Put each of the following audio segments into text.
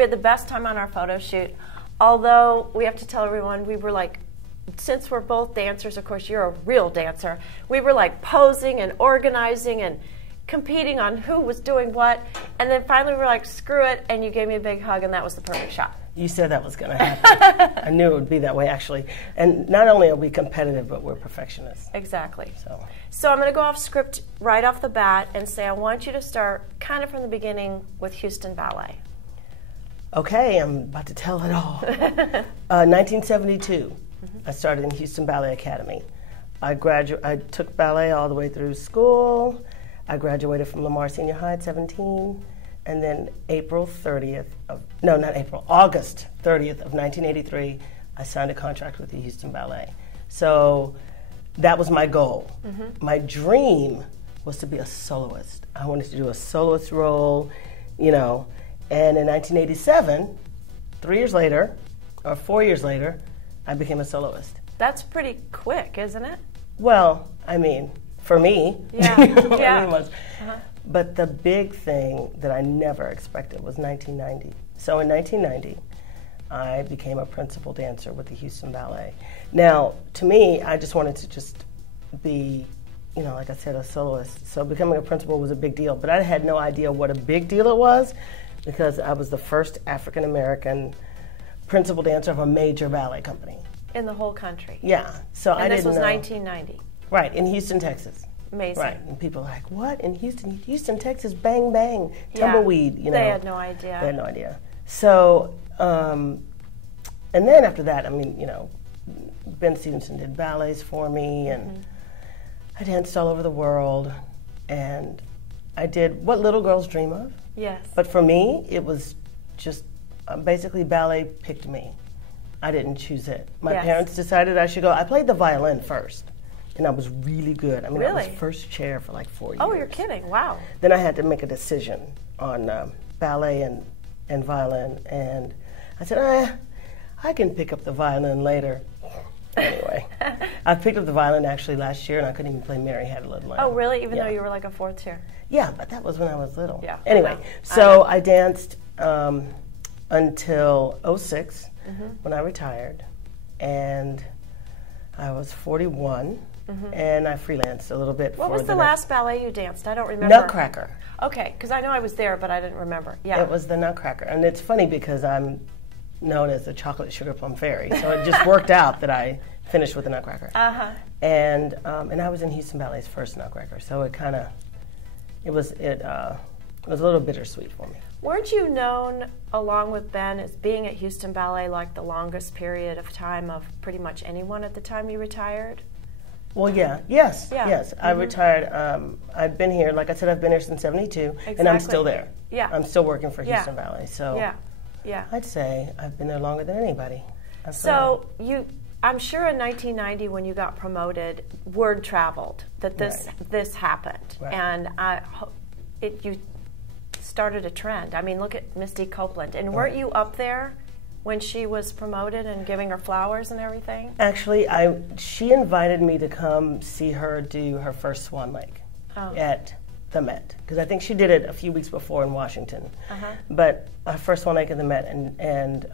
We had the best time on our photo shoot. Although, we have to tell everyone, we were like, since we're both dancers, of course, you're a real dancer, we were like posing and organizing and competing on who was doing what. And then finally we were like, screw it, and you gave me a big hug, and that was the perfect shot. You said that was going to happen. I knew it would be that way, actually. And not only are we competitive, but we're perfectionists. Exactly. So I'm going to go off script right off the bat and say I want you to start kind of from the beginning with Houston Ballet. Okay, I'm about to tell it all. 1972, I started in Houston Ballet Academy. I took ballet all the way through school. I graduated from Lamar Senior High at 17. And then August 30th of 1983, I signed a contract with the Houston Ballet. So that was my goal. My dream was to be a soloist. I wanted to do a soloist role, you know. And in 1987, 3 years later, or 4 years later, I became a soloist. That's pretty quick, isn't it? Well, I mean, for me, yeah. It was. But the big thing that I never expected was 1990. So in 1990, I became a principal dancer with the Houston Ballet. Now, to me, I just wanted to just be, you know, like I said, a soloist. So becoming a principal was a big deal. But I had no idea what a big deal it was because I was the first African-American principal dancer of a major ballet company. In the whole country? Yeah. So I didn't know. And this was 1990? Right, in Houston, Texas. Amazing. Right, and people are like, what? In Houston, Texas, bang, bang, tumbleweed, you know. They had no idea. They had no idea. So, and then after that, I mean, you know, Ben Stevenson did ballets for me, and I danced all over the world, and I did what little girls dream of. Yes. But for me, it was just basically ballet picked me. I didn't choose it. My parents decided I should go. I played the violin first. And I was really good. I mean, I was first chair for like 4 years. Oh, you're kidding. Wow. Then I had to make a decision on ballet and violin. And I said, I can pick up the violin later. Anyway, I picked up the violin actually last year, and I couldn't even play Mary Had a Little Lamb. Oh, really? Even though you were like a fourth chair? Yeah, but that was when I was little. Yeah. Anyway, so I danced until 06 when I retired. And I was 41. And I freelanced a little bit. What was the last ballet you danced? I don't remember. Nutcracker. Okay, because I know I was there, but I didn't remember. Yeah. It was the Nutcracker. And it's funny because I'm known as the Chocolate Sugar Plum Fairy. So it just worked out that I finished with the Nutcracker. And I was in Houston Ballet's first Nutcracker. So it kind of, it was a little bittersweet for me. Weren't you known, along with Ben, as being at Houston Ballet like the longest period of time of pretty much anyone at the time you retired? Well, yes. I retired. I've been here, like I said, I've been here since '72, and I'm still there. Yeah. I'm still working for Houston Ballet. So yeah. I'd say I've been there longer than anybody. So I'm sure in 1990 when you got promoted, word traveled that this happened, and you started a trend. I mean, look at Misty Copeland, and weren't you up there when she was promoted and giving her flowers and everything? Actually, she invited me to come see her do her first Swan Lake at the Met, because I think she did it a few weeks before in Washington. But her first Swan Lake at the Met, and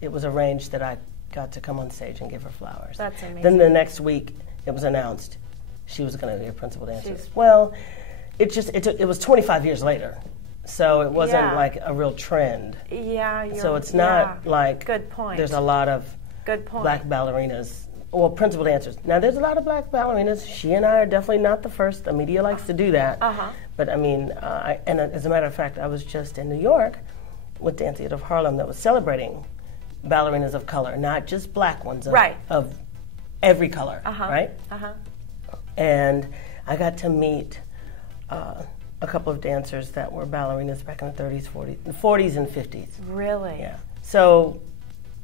it was arranged that I got to come on stage and give her flowers. That's amazing. Then the next week, it was announced she was going to be a principal dancer. Well, it was 25 years later. So it wasn't like a real trend. Yeah. So it's not like good point. There's a lot of black ballerinas, well, principal dancers. Now there's a lot of black ballerinas. She and I are definitely not the first. The media likes to do that. But I mean, and as a matter of fact, I was just in New York with Dance Theater of Harlem that was celebrating ballerinas of color, not just black ones, of every color, right? And I got to meet a couple of dancers that were ballerinas back in the 30s, 40s, and 50s. Really? Yeah. So,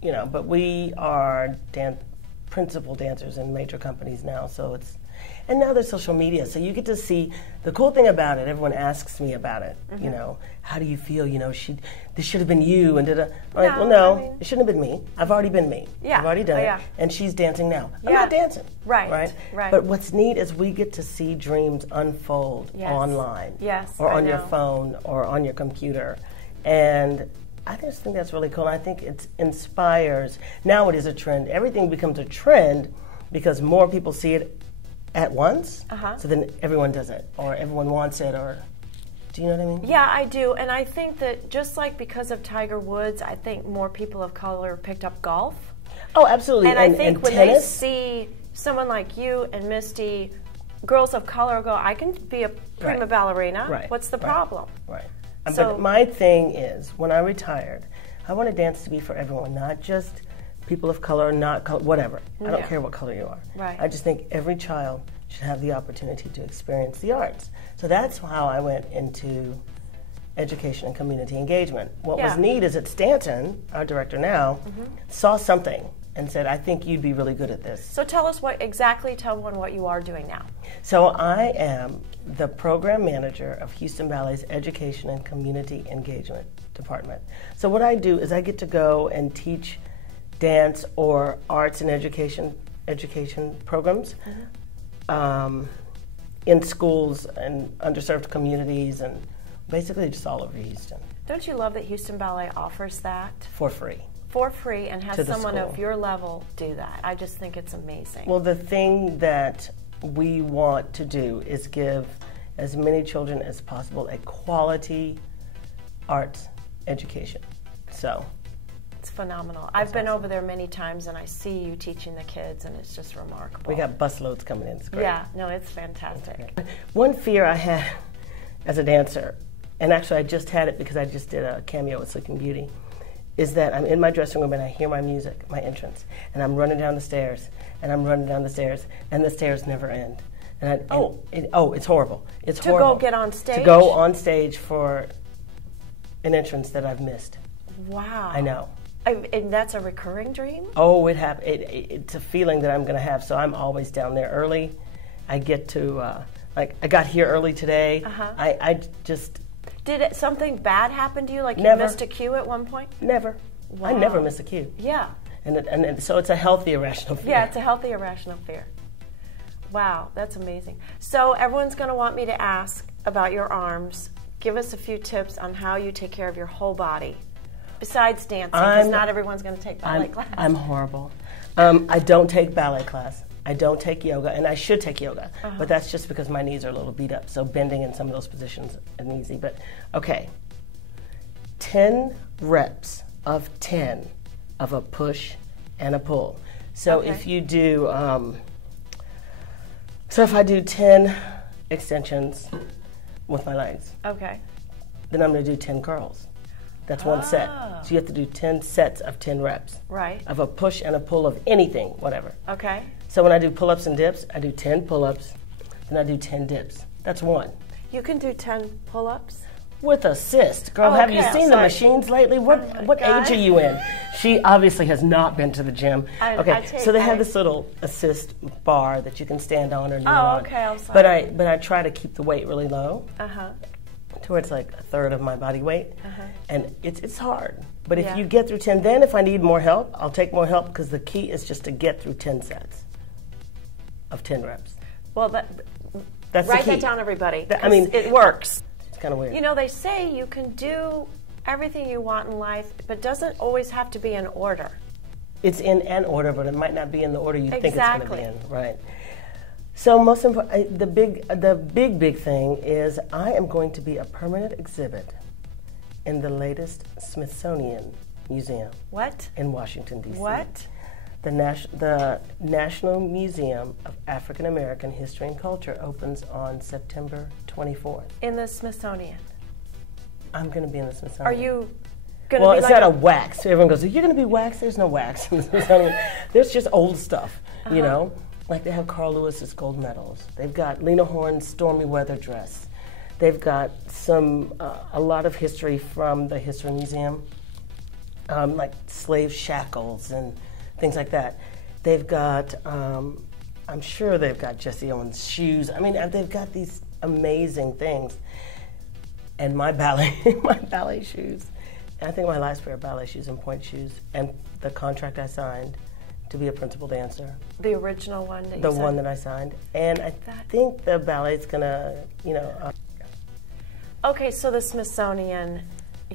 you know, but we are principal dancers in major companies now, so it's, and now there's social media, so you get to see, the cool thing about it, everyone asks me about it, you know, how do you feel, you know, this should have been you, and da-da. Like, well, no, it shouldn't have been me. I've already been me. Yeah. I've already done it, and she's dancing now. I'm not dancing. Right. But what's neat is we get to see dreams unfold online. Yes, or on your phone, or on your computer. And I just think that's really cool. I think it inspires. Now it is a trend. Everything becomes a trend because more people see it at once. So then everyone does it, or everyone wants it, or do you know what I mean? Yeah, I do. And I think that just like because of Tiger Woods, I think more people of color picked up golf. Oh, absolutely. And I think when tennis, they see someone like you and Misty, girls of color, go, I can be a prima ballerina. Right. What's the problem? Right. So, but my thing is, when I retired, I want to dance to be for everyone, not just people of color, not color, whatever. I don't care what color you are. Right. I just think every child should have the opportunity to experience the arts. So that's how I went into education and community engagement. What was neat is that Stanton, our director now, saw something and said, I think you'd be really good at this. So tell us tell everyone what you are doing now. So I am the program manager of Houston Ballet's Education and Community Engagement Department. So what I do is I get to go and teach dance or arts and education programs in schools and underserved communities and basically just all over Houston. Don't you love that Houston Ballet offers that? For free. For free, and has someone of your level do that. I just think it's amazing. Well, the thing that we want to do is give as many children as possible a quality arts education. So it's phenomenal. I've been over there many times, and I see you teaching the kids, and it's just remarkable. We got busloads coming in. It's great. Yeah, no, it's fantastic. One fear I had as a dancer, and actually I just had it because I just did a cameo with Sleeping Beauty, is that I'm in my dressing room and I hear my music, my entrance, and I'm running down the stairs, and I'm running down the stairs, and the stairs never end. And it's horrible. It's horrible. To go get on stage? To go on stage for an entrance that I've missed. Wow. I know. And that's a recurring dream? Oh, it's a feeling that I'm going to have, so I'm always down there early. I get to, I got here early today. I just... Did something bad happen to you? Like never. You missed a cue at one point? Never. Wow. I never miss a cue. Yeah. And so it's a healthy irrational fear. Yeah, it's a healthy irrational fear. Wow, that's amazing. So everyone's going to want me to ask about your arms. Give us a few tips on how you take care of your whole body, besides dancing, because not everyone's going to take ballet class. I'm horrible. I don't take ballet class. I don't take yoga, and I should take yoga, but that's just because my knees are a little beat up, so bending in some of those positions isn't easy. But, okay, 10 reps of 10 of a push and a pull. So if you do, so if I do 10 extensions with my legs, then I'm going to do 10 curls. That's one set. So you have to do 10 sets of 10 reps. Right. Of a push and a pull of anything, whatever. Okay. So when I do pull-ups and dips, I do 10 pull-ups, then I do 10 dips. That's one. You can do 10 pull-ups? With assist. Girl, have you seen the machines lately? What age are you in? She obviously has not been to the gym. So they have this little assist bar that you can stand on or kneel on. I'm sorry. But I try to keep the weight really low. To where it's like a third of my body weight. And it's hard. But if you get through 10, then if I need more help, I'll take more help, because the key is just to get through 10 sets of 10 reps. Well, that's write the key. That down, everybody. I mean, it works. It's kind of weird. You know, they say you can do everything you want in life, but doesn't always have to be in order. It's in an order, but it might not be in the order you think it's going to be in. Right. So most important, the big thing is I am going to be a permanent exhibit in the latest Smithsonian Museum. What? In Washington, D.C. What? The National Museum of African American History and Culture opens on September 24th. In the Smithsonian? I'm going to be in the Smithsonian. Are you going to be it's not a wax. Everyone goes, you're going to be wax? There's no wax in the Smithsonian. There's just old stuff, you know? Like they have Carl Lewis's gold medals. They've got Lena Horne's stormy weather dress. They've got a lot of history from the History Museum, like slave shackles and things like that. They've got, I'm sure they've got Jesse Owens' shoes. I mean, they've got these amazing things. And my ballet shoes. And I think my last pair of ballet shoes and pointe shoes, and the contract I signed to be a principal dancer. The original one that you The signed? one that I signed. And I think the ballet's gonna, Okay, so the Smithsonian,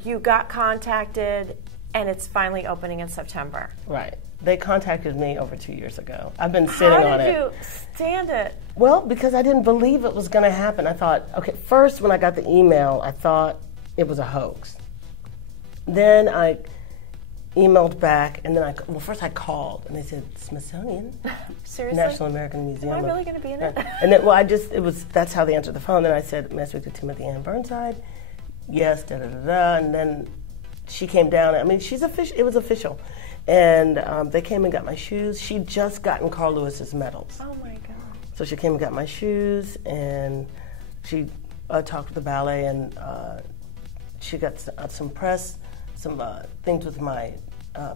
you got contacted, and it's finally opening in September. Right. They contacted me over 2 years ago. I've been sitting on it. How did you stand it? Well, because I didn't believe it was going to happen. I thought, okay, first when I got the email, I thought it was a hoax. Then I emailed back, and then first I called, and they said, Smithsonian? Seriously? National American Museum. Am I really going to be in it? And then, that's how they answered the phone. Then I said, may I speak to Timothy Ann Burnside? Yes, da-da-da-da. And then she came down. I mean, she's official. It was official. And they came and got my shoes. She'd just gotten Carl Lewis's medals. Oh, my God. So she came and got my shoes, and she talked with the ballet, and she got some press, some things with my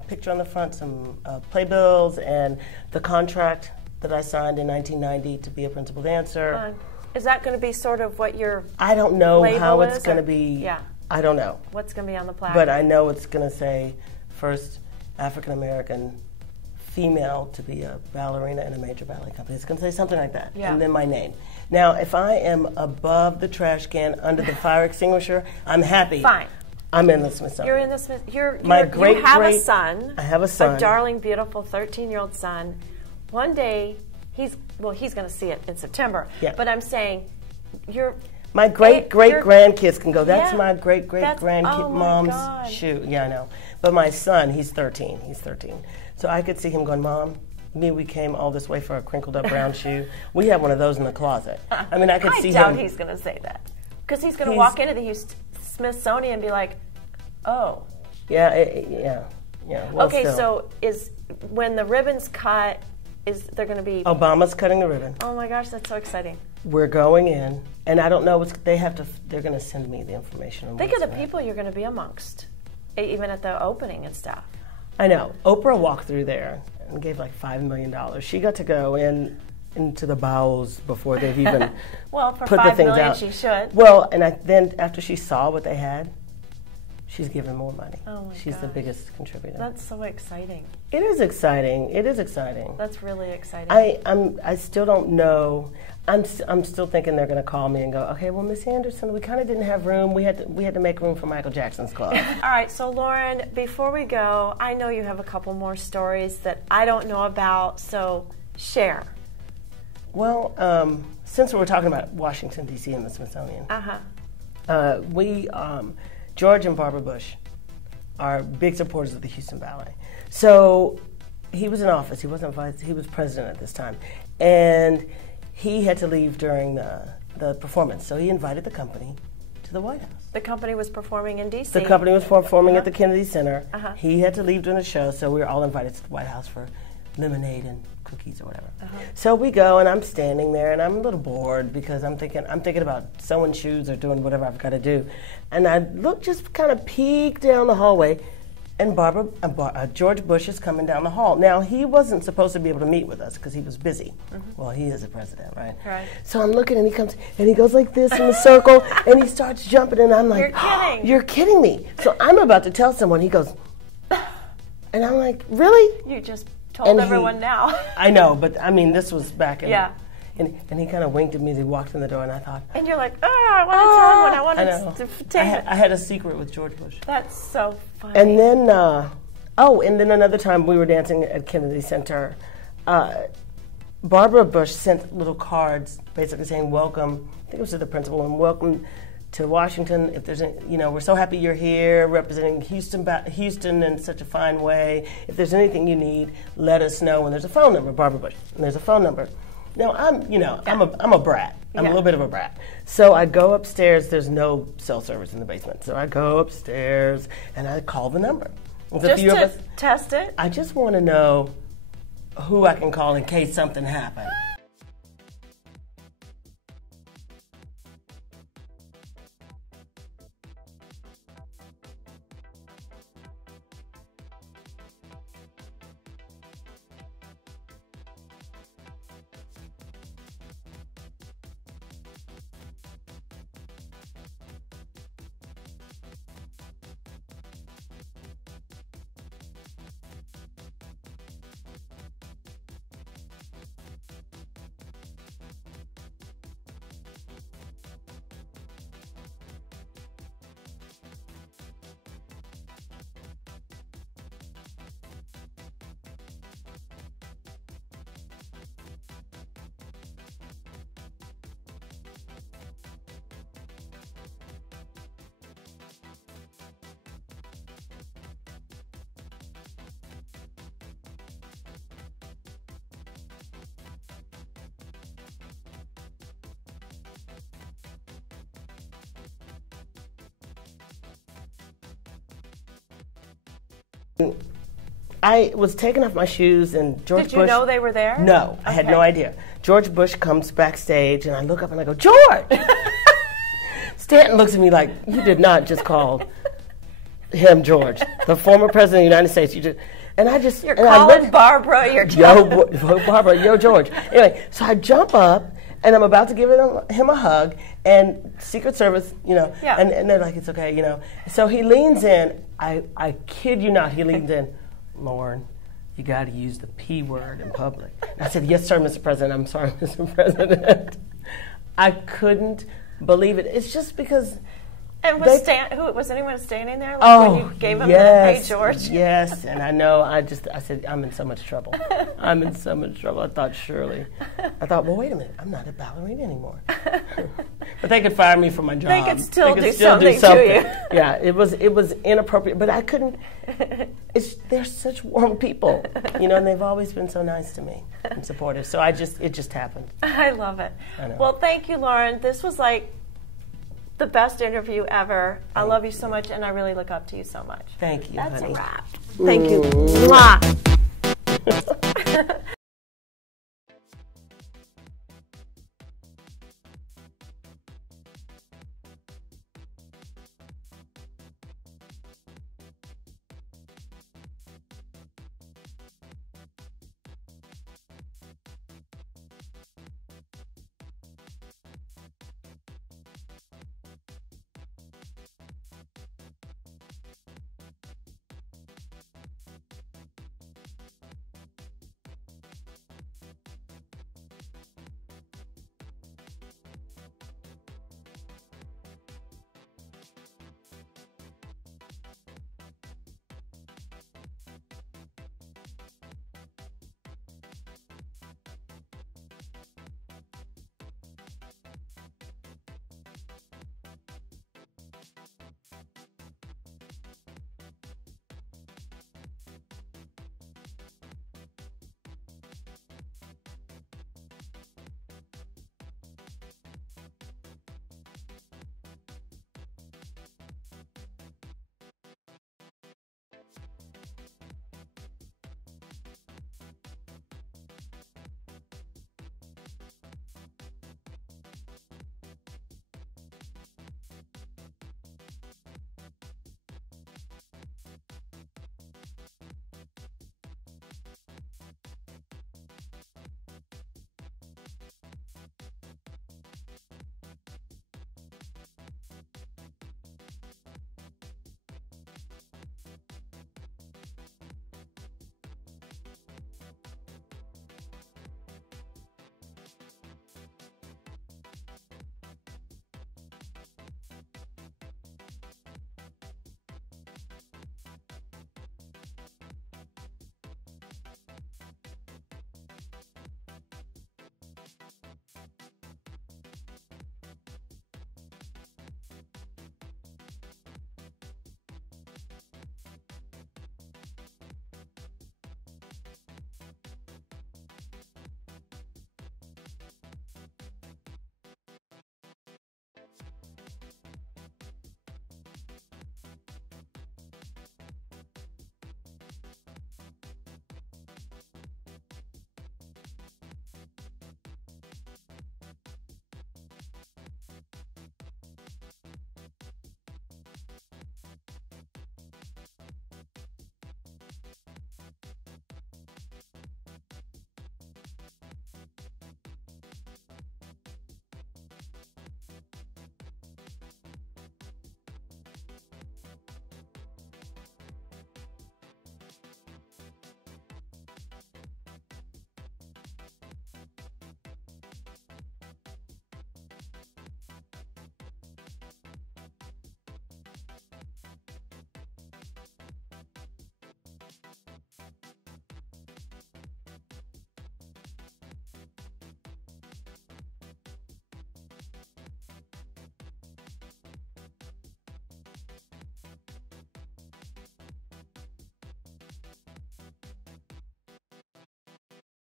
picture on the front, some playbills, and the contract that I signed in 1990 to be a principal dancer. Is that going to be sort of what your I don't know how it's going to be. Yeah. I don't know. What's going to be on the plaque? But I know it's going to say first African-American female to be a ballerina in a major ballet company. It's going to say something like that. Yeah. And then my name. Now, if I am above the trash can under the fire extinguisher, I'm happy. Fine. I'm in the Smithsonian. You're in the Smithsonian. You have a son. I have a son. A darling, beautiful 13-year-old son. One day, he's going to see it in September. Yeah. But I'm saying, my great-great-grandkids can go, that's yeah, my great-great-grandkid mom's shoe. Yeah, I know. But my son, he's 13. So I could see him going, Mom, we came all this way for a crinkled-up brown shoe. We have one of those in the closet. I mean, I could see him. I doubt he's going to say that. Because he's going to walk into the Smithsonian and be like, oh. Yeah. Well, okay, still. so when the ribbon's cut, they're going to be... Obama's cutting the ribbon. Oh my gosh, that's so exciting. We're going in, and I don't know they're going to send me the information. Think of the people you're going to be amongst, even at the opening and stuff. I know. Oprah walked through there and gave like $5 million. She got to go into the bowels before they've even well, for put $5 the things million, out. she should. Well, and then after she saw what they had, she's given more money. Oh my She's the biggest contributor. That's so exciting. It is exciting. That's really exciting. I still don't know. I'm still thinking they're going to call me and go, okay, well, Miss Anderson, we kind of didn't have room. We had to make room for Michael Jackson's club. All right, so Lauren, before we go, I know you have a couple more stories that I don't know about, so share. Well, since we're talking about Washington, D.C. and the Smithsonian, George and Barbara Bush are big supporters of the Houston Ballet. So he was in office. He wasn't vice. He was president at this time, and he had to leave during the performance. So he invited the company to the White House. The company was performing in D.C. The company was performing at the Kennedy Center. He had to leave during the show, so we were all invited to the White House for lemonade and cookies or whatever. So we go, and I'm standing there, and I'm a little bored because I'm thinking about sewing shoes or doing whatever I've got to do. And I just kind of peek down the hallway, and George Bush is coming down the hall. Now, he wasn't supposed to be able to meet with us because he was busy. Well, he is the president, right? Right. So I'm looking, and he comes, and he goes like this in a circle, and he starts jumping, and I'm like, you're kidding. You're kidding me. So I'm about to tell someone. He goes, and I'm like, really? You just told everyone now. I know, but I mean, this was back in... Yeah. And he kind of winked at me as he walked in the door, and I thought... And you're like, I want to tell him what I wanted to take it. I had a secret with George Bush. That's so funny. And then, and then another time we were dancing at Kennedy Center, Barbara Bush sent little cards basically saying, welcome, I think it was to the principal, and welcome to Washington. If there's we're so happy you're here representing Houston in such a fine way. If there's anything you need, let us know. And there's a phone number, Barbara Bush, and there's a phone number. Now, I'm a brat. I'm a little bit of a brat. So I go upstairs. There's no cell service in the basement. So I go upstairs, and I call the number. Just to test it? I just want to know who I can call in case something happens. I was taking off my shoes, and George Bush... Did you know they were there? No, okay. I had no idea. George Bush comes backstage, and I look up and I go, George! Stanton looks at me like, you did not just call him George, the former president of the United States. You're calling Barbara. Barbara, yo, George. Anyway, so I jump up, and I'm about to give him a hug, and Secret Service, and they're like, it's okay, So he leans in. I kid you not, he leans in. Lauren, you got to use the P word in public. And I said, yes, sir, Mr. President. I'm sorry, Mr. President. I couldn't believe it. It's just because... And was anyone standing there when you gave him the Hey George? Yes, and I know. I said, I'm in so much trouble. I'm in so much trouble. I thought, well, wait a minute. I'm not a ballerina anymore. But they could fire me from my job. They could still do something to you. Yeah, it was inappropriate. But I couldn't. They're such warm people, and they've always been so nice to me and supportive. So it just happened. I love it. I know. Well, thank you, Lauren. This was like the best interview ever. I love you so much, and I really look up to you so much. Thank you, That's honey. a wrap. Thank you. Mwah.